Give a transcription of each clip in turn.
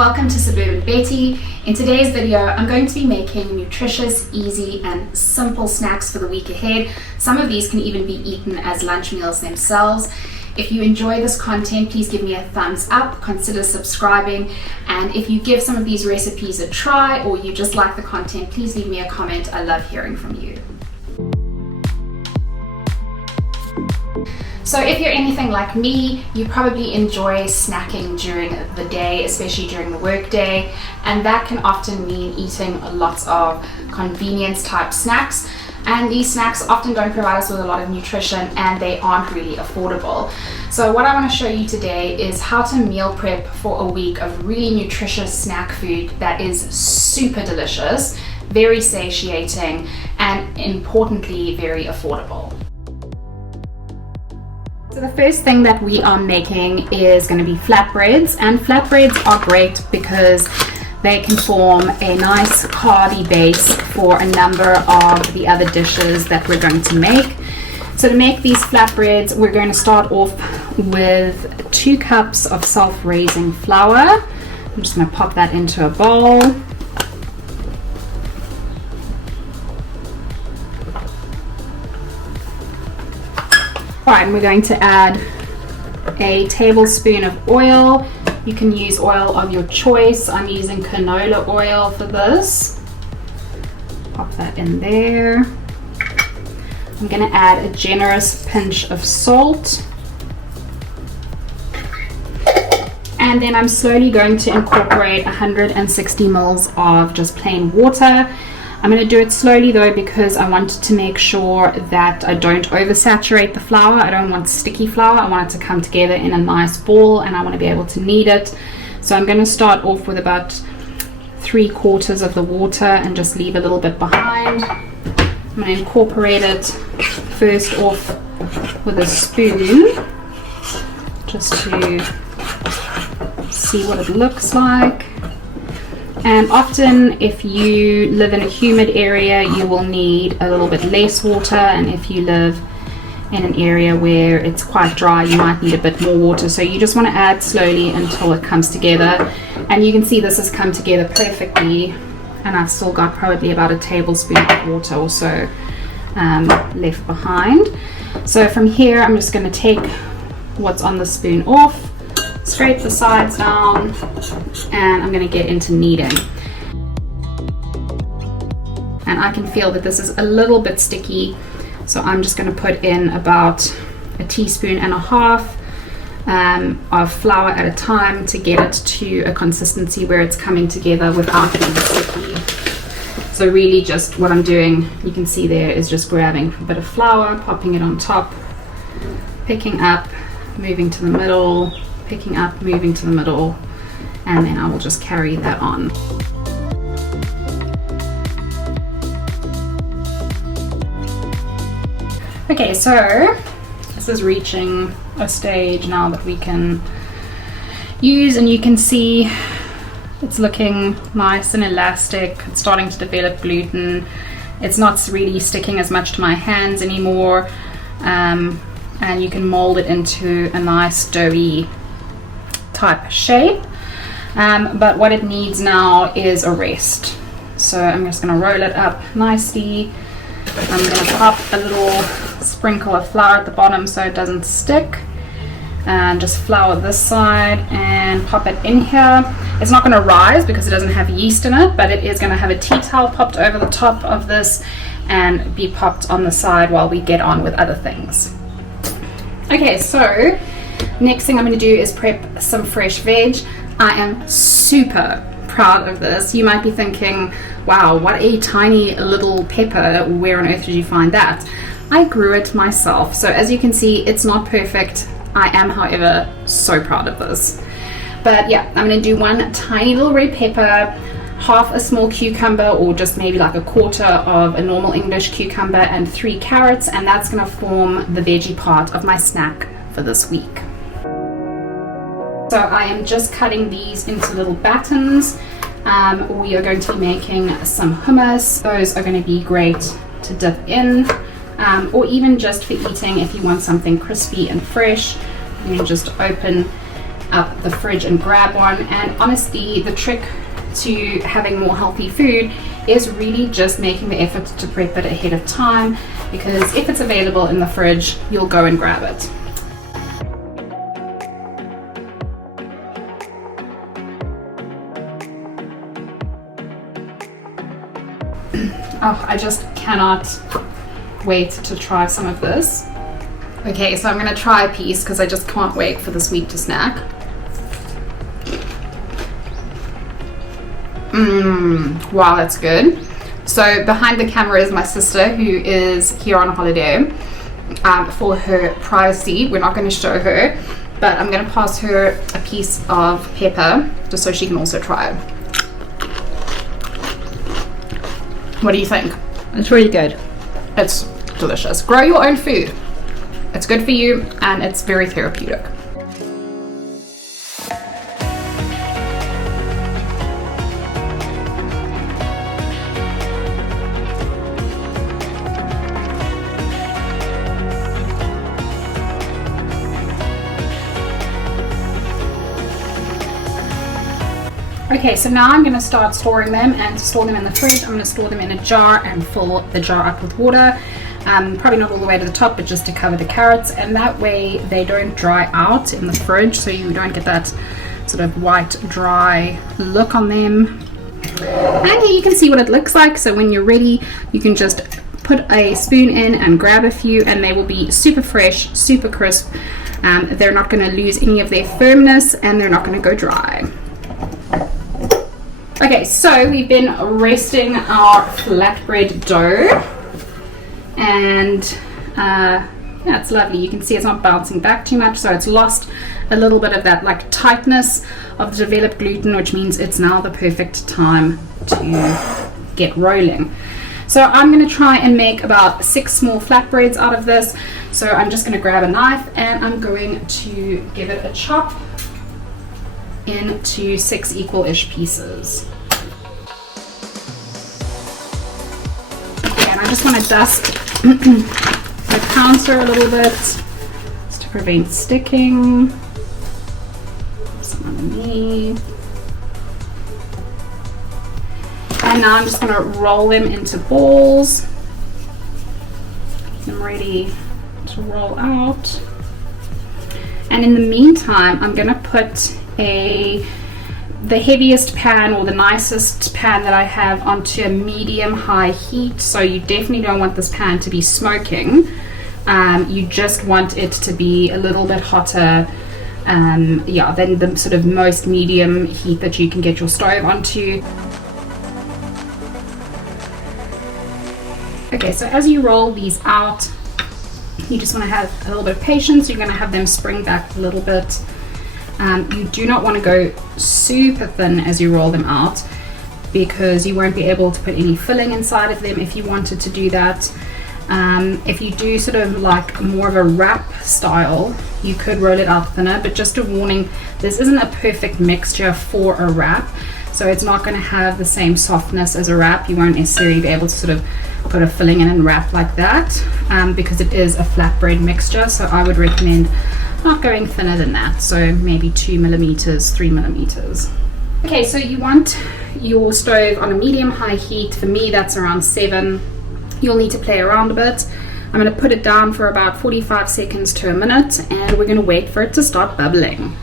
Welcome to Suburban Betty. In today's video, I'm going to be making nutritious, easy, and simple snacks for the week ahead. Some of these can even be eaten as lunch meals themselves. If you enjoy this content, please give me a thumbs up, consider subscribing, and if you give some of these recipes a try or you just like the content, please leave me a comment. I love hearing from you. So if you're anything like me, you probably enjoy snacking during the day, especially during the work day, and that can often mean eating lots of convenience type snacks. And these snacks often don't provide us with a lot of nutrition and they aren't really affordable. So what I want to show you today is how to meal prep for a week of really nutritious snack food that is super delicious, very satiating, and importantly, very affordable. So the first thing that we are making is going to be flatbreads, and flatbreads are great because they can form a nice carby base for a number of the other dishes that we're going to make. So to make these flatbreads, we're going to start off with 2 cups of self-raising flour. I'm just going to pop that into a bowl. Alright, and we're going to add a tablespoon of oil. You can use oil of your choice. I'm using canola oil for this. Pop that in there. I'm going to add a generous pinch of salt. And then I'm slowly going to incorporate 160 ml of just plain water. I'm going to do it slowly though because I want to make sure that I don't oversaturate the flour. I don't want sticky flour. I want it to come together in a nice ball and I want to be able to knead it. So I'm going to start off with about 3/4 of the water and just leave a little bit behind. I'm going to incorporate it first off with a spoon just to see what it looks like. And often if you live in a humid area, you will need a little bit less water, and if you live in an area where it's quite dry, you might need a bit more water. So you just want to add slowly until it comes together, and you can see this has come together perfectly, and I've still got probably about a tablespoon of water or so left behind. So from here I'm just going to take what's on the spoon off, scrape the sides down, and I'm going to get into kneading. And I can feel that this is a little bit sticky, so I'm just going to put in about 1.5 teaspoons of flour at a time to get it to a consistency where it's coming together without being sticky. So really just what I'm doing, you can see there, is just grabbing a bit of flour, popping it on top, picking up, moving to the middle, picking up, moving to the middle, and then I will just carry that on. Okay, so this is reaching a stage now that we can use, and you can see it's looking nice and elastic. It's starting to develop gluten. It's not really sticking as much to my hands anymore, and you can mold it into a nice doughy type shape, but what it needs now is a rest. So I'm just going to roll it up nicely. I'm going to pop a little sprinkle of flour at the bottom so it doesn't stick, and just flour this side and pop it in here. It's not going to rise because it doesn't have yeast in it, but it is going to have a tea towel popped over the top of this and be popped on the side while we get on with other things. Okay, so next thing I'm going to do is prep some fresh veg. I am super proud of this. You might be thinking, wow, what a tiny little pepper, where on earth did you find that? I grew it myself. So as you can see, it's not perfect. I am, however, so proud of this. But yeah, I'm going to do 1 tiny little red pepper, half a small cucumber, or just maybe like 1/4 of a normal English cucumber, and 3 carrots, and that's going to form the veggie part of my snack for this week. So I am just cutting these into little battens. We are going to be making some hummus. Those are going to be great to dip in, or even just for eating if you want something crispy and fresh. You can just open out the fridge and grab one. And honestly, the trick to having more healthy food is really just making the effort to prep it ahead of time, because if it's available in the fridge, you'll go and grab it. Oh, I just cannot wait to try some of this. Okay, so I'm gonna try a piece because I just can't wait for this week to snack. Wow, that's good. So behind the camera is my sister, who is here on holiday. For her privacy, we're not going to show her, but I'm going to pass her a piece of pepper just so she can also try it. What do you think? It's really good. It's delicious. Grow your own food. It's good for you and it's very therapeutic. Okay, so now I'm going to start storing them, and to store them in the fridge, I'm going to store them in a jar and fill the jar up with water. Probably not all the way to the top, but just to cover the carrots, and that way they don't dry out in the fridge, so you don't get that sort of white, dry look on them. And here you can see what it looks like. So when you're ready, you can just put a spoon in and grab a few, and they will be super fresh, super crisp. They're not going to lose any of their firmness, and they're not going to go dry. Okay, so we've been resting our flatbread dough, and yeah, it's lovely. You can see it's not bouncing back too much, so it's lost a little bit of that like tightness of the developed gluten, which means it's now the perfect time to get rolling. So I'm going to try and make about 6 small flatbreads out of this. So I'm just going to grab a knife and I'm going to give it a chop into 6 equal-ish pieces. Okay, and I just want to dust the counter a little bit just to prevent sticking. Some underneath. And now I'm just going to roll them into balls. Get them ready to roll out. And in the meantime, I'm going to put the heaviest pan or the nicest pan that I have onto a medium-high heat. So you definitely don't want this pan to be smoking. You just want it to be a little bit hotter, than the sort of most medium heat that you can get your stove onto. Okay, so as you roll these out, you just want to have a little bit of patience. You're going to have them spring back a little bit. You do not want to go super thin as you roll them out, because you won't be able to put any filling inside of them if you wanted to do that. If you do sort of like more of a wrap style, you could roll it out thinner, but just a warning, this isn't a perfect mixture for a wrap, so it's not going to have the same softness as a wrap. You won't necessarily be able to sort of put a filling in and wrap like that, because it is a flatbread mixture. So I would recommend not going thinner than that, so maybe 2 millimeters, 3 millimeters. Okay, so you want your stove on a medium-high heat. For me, that's around 7. You'll need to play around a bit. I'm going to put it down for about 45 seconds to a minute, and we're going to wait for it to start bubbling.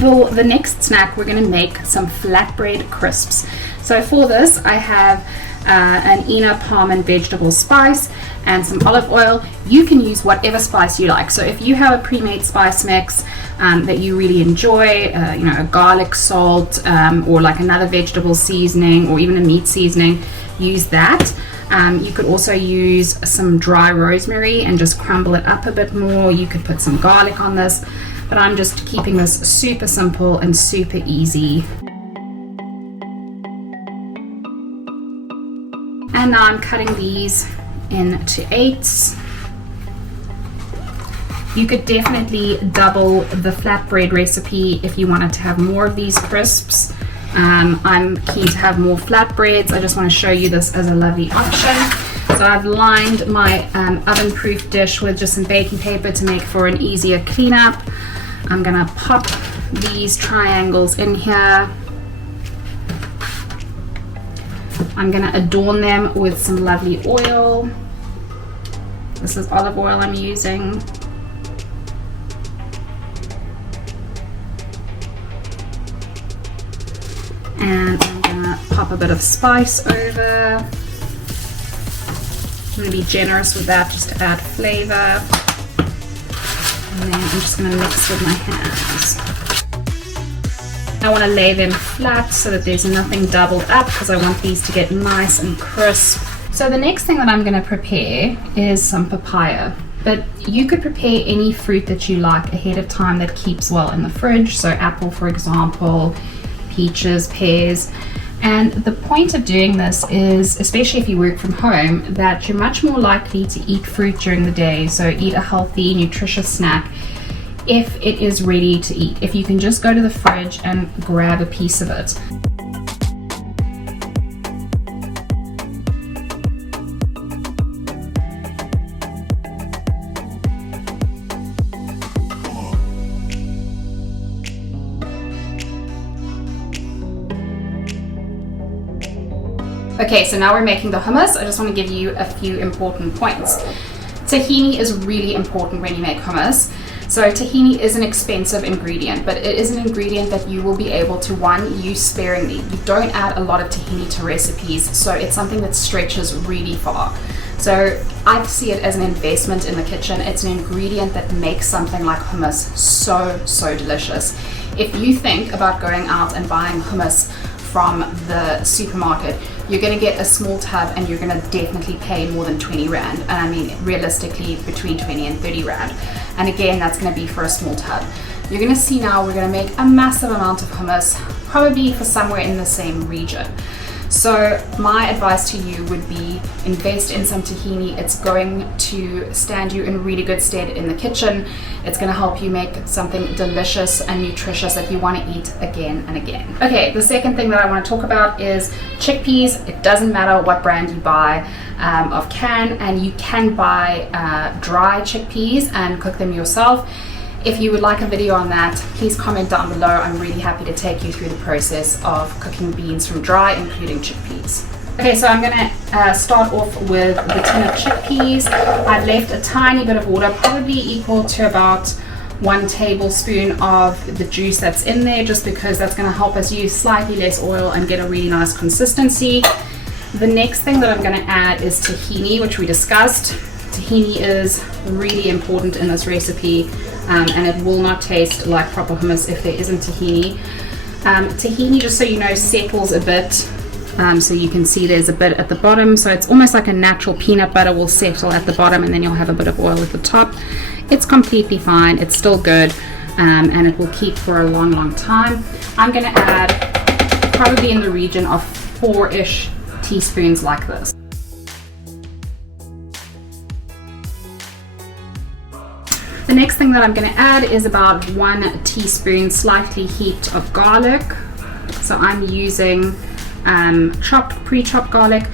For the next snack, we're going to make some flatbread crisps. So for this, I have an Ina palm and vegetable spice and some olive oil. You can use whatever spice you like. So if you have a pre-made spice mix that you really enjoy, a garlic salt, or like another vegetable seasoning, or even a meat seasoning, use that. You could also use some dry rosemary and just crumble it up a bit more. You could put some garlic on this, but I'm just keeping this super simple and super easy. And now I'm cutting these into 8s. You could definitely double the flatbread recipe if you wanted to have more of these crisps. I'm keen to have more flatbreads. I just want to show you this as a lovely option. So I've lined my oven-proof dish with just some baking paper to make for an easier cleanup. I'm gonna pop these triangles in here. I'm gonna adorn them with some lovely oil. This is olive oil I'm using. And I'm gonna pop a bit of spice over. I'm gonna be generous with that just to add flavor. And then I'm just gonna mix with my hands. I wanna lay them flat so that there's nothing doubled up because I want these to get nice and crisp. So the next thing that I'm gonna prepare is some papaya. But you could prepare any fruit that you like ahead of time that keeps well in the fridge. So apple, for example, peaches, pears. And the point of doing this is, especially if you work from home, that you're much more likely to eat fruit during the day. So eat a healthy, nutritious snack if it is ready to eat. If you can just go to the fridge and grab a piece of it. Okay, so now we're making the hummus. I just want to give you a few important points. Tahini is really important when you make hummus. So tahini is an expensive ingredient, but it is an ingredient that you will be able to, one, use sparingly. You don't add a lot of tahini to recipes, so it's something that stretches really far. So I see it as an investment in the kitchen. It's an ingredient that makes something like hummus so delicious. If you think about going out and buying hummus from the supermarket, you're going to get a small tub and you're going to definitely pay more than 20 Rand. And I mean, realistically, between 20 and 30 Rand. And again, that's going to be for a small tub. You're going to see now we're going to make a massive amount of hummus, probably for somewhere in the same region. So my advice to you would be invest in some tahini. It's going to stand you in really good stead in the kitchen. It's going to help you make something delicious and nutritious that you want to eat again and again. Okay, the second thing that I want to talk about is chickpeas. It doesn't matter what brand you buy of can, and you can buy dry chickpeas and cook them yourself. If you would like a video on that, please comment down below. I'm really happy to take you through the process of cooking beans from dry, including chickpeas. Okay, so I'm gonna start off with the tin of chickpeas. I've left a tiny bit of water, probably equal to about 1 tablespoon of the juice that's in there, just because that's gonna help us use slightly less oil and get a really nice consistency. The next thing that I'm gonna add is tahini, which we discussed. Tahini is really important in this recipe. And it will not taste like proper hummus if there isn't tahini. Tahini, just so you know, settles a bit. So you can see there's a bit at the bottom. So it's almost like a natural peanut butter will settle at the bottom, and then you'll have a bit of oil at the top. It's completely fine. It's still good, and it will keep for a long time. I'm going to add probably in the region of 4-ish teaspoons like this. The next thing that I'm going to add is about 1 teaspoon slightly heaped of garlic. So I'm using pre-chopped garlic.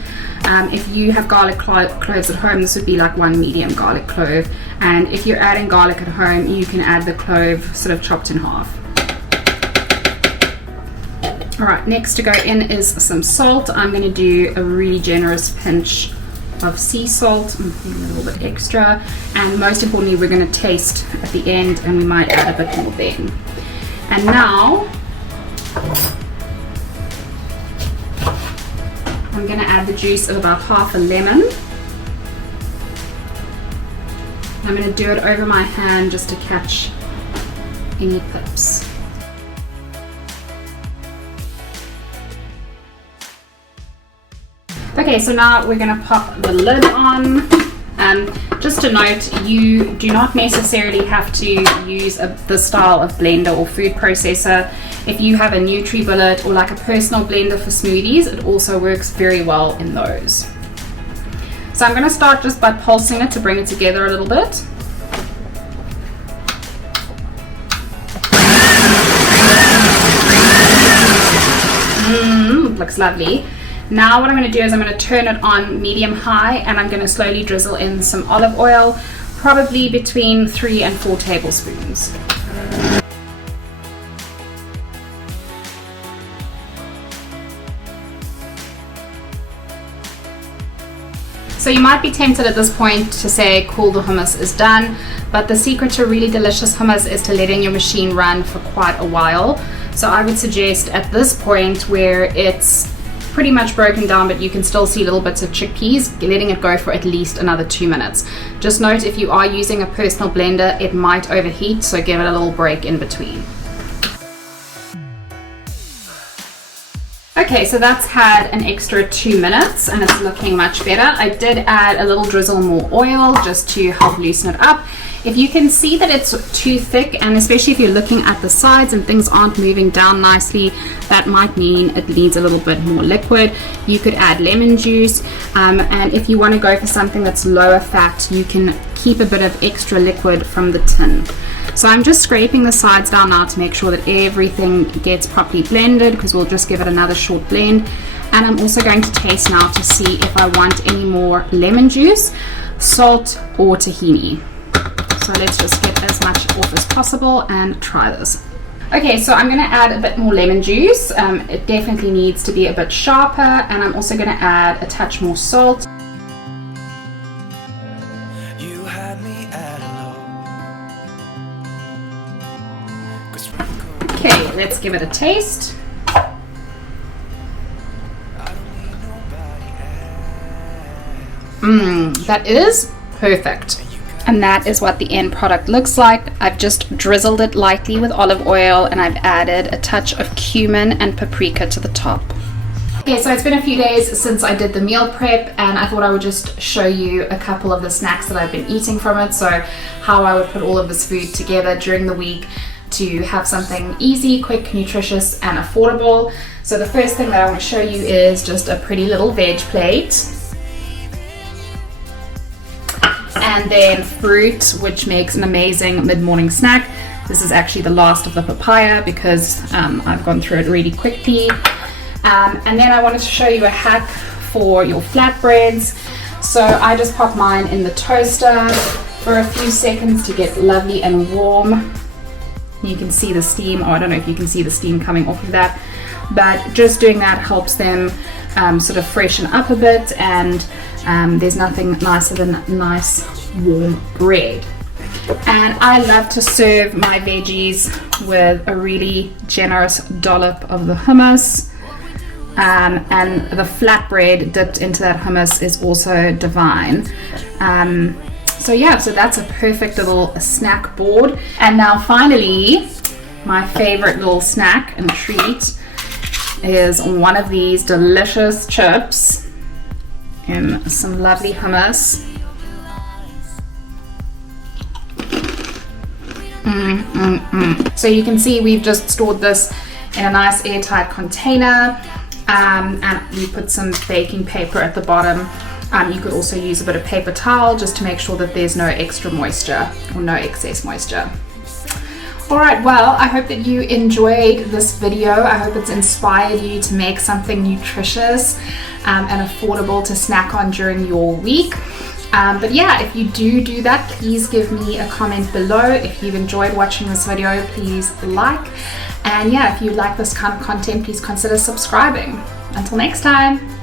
If you have garlic cloves at home, this would be like 1 medium garlic clove. And if you're adding garlic at home, you can add the clove sort of chopped in half. Alright, next to go in is some salt. I'm going to do a really generous pinch of sea salt, a little bit extra, and most importantly we're going to taste at the end, and we might add a bit more then. And now I'm going to add the juice of about half a lemon. I'm going to do it over my hand just to catch any pips. Okay, so now we're going to pop the lid on. Just a note, you do not necessarily have to use the style of blender or food processor. If you have a NutriBullet or like a personal blender for smoothies, it also works very well in those. So I'm going to start just by pulsing it to bring it together a little bit. looks lovely. Now what I'm going to do is I'm going to turn it on medium-high, and I'm going to slowly drizzle in some olive oil, probably between 3 and 4 tablespoons. So you might be tempted at this point to say, cool, the hummus is done, but the secret to really delicious hummus is to letting your machine run for quite a while. So I would suggest at this point, where it's pretty much broken down but you can still see little bits of chickpeas, letting it go for at least another 2 minutes. Just note, if you are using a personal blender, it might overheat, so give it a little break in between. Okay, so that's had an extra 2 minutes and it's looking much better. I did add a little drizzle more oil just to help loosen it up. If you can see that it's too thick, and especially if you're looking at the sides and things aren't moving down nicely, that might mean it needs a little bit more liquid. You could add lemon juice, and if you want to go for something that's lower fat, you can keep a bit of extra liquid from the tin. So I'm just scraping the sides down now to make sure that everything gets properly blended, because we'll just give it another short blend. And I'm also going to taste now to see if I want any more lemon juice, salt, or tahini. So let's just get as much off as possible and try this. Okay, so I'm going to add a bit more lemon juice. It definitely needs to be a bit sharper, and I'm also going to add a touch more salt. You had me at hello. Okay, let's give it a taste. That is perfect. And that is what the end product looks like. I've just drizzled it lightly with olive oil, and I've added a touch of cumin and paprika to the top. Okay, so it's been a few days since I did the meal prep, and I thought I would just show you a couple of the snacks that I've been eating from it. So how I would put all of this food together during the week to have something easy, quick, nutritious, and affordable. So the first thing that I want to show you is just a pretty little veg plate. And then fruit, which makes an amazing mid-morning snack. This is actually the last of the papaya because I've gone through it really quickly. And then I wanted to show you a hack for your flatbreads. So I just pop mine in the toaster for a few seconds to get lovely and warm. You can see the steam, I don't know if you can see the steam coming off of that, but just doing that helps them sort of freshen up a bit, and there's nothing nicer than nice warm bread. And I love to serve my veggies with a really generous dollop of the hummus, and the flatbread dipped into that hummus is also divine. So yeah, so that's a perfect little snack board. And now finally, my favorite little snack and treat is one of these delicious chips in some lovely hummus. So you can see we've just stored this in a nice airtight container, and we put some baking paper at the bottom. You could also use a bit of paper towel just to make sure that there's no extra moisture or no excess moisture. Alright, well, I hope that you enjoyed this video. I hope it's inspired you to make something nutritious and affordable to snack on during your week. But yeah, if you do that, please give me a comment below. If you've enjoyed watching this video, please like. And yeah, if you like this kind of content, please consider subscribing. Until next time.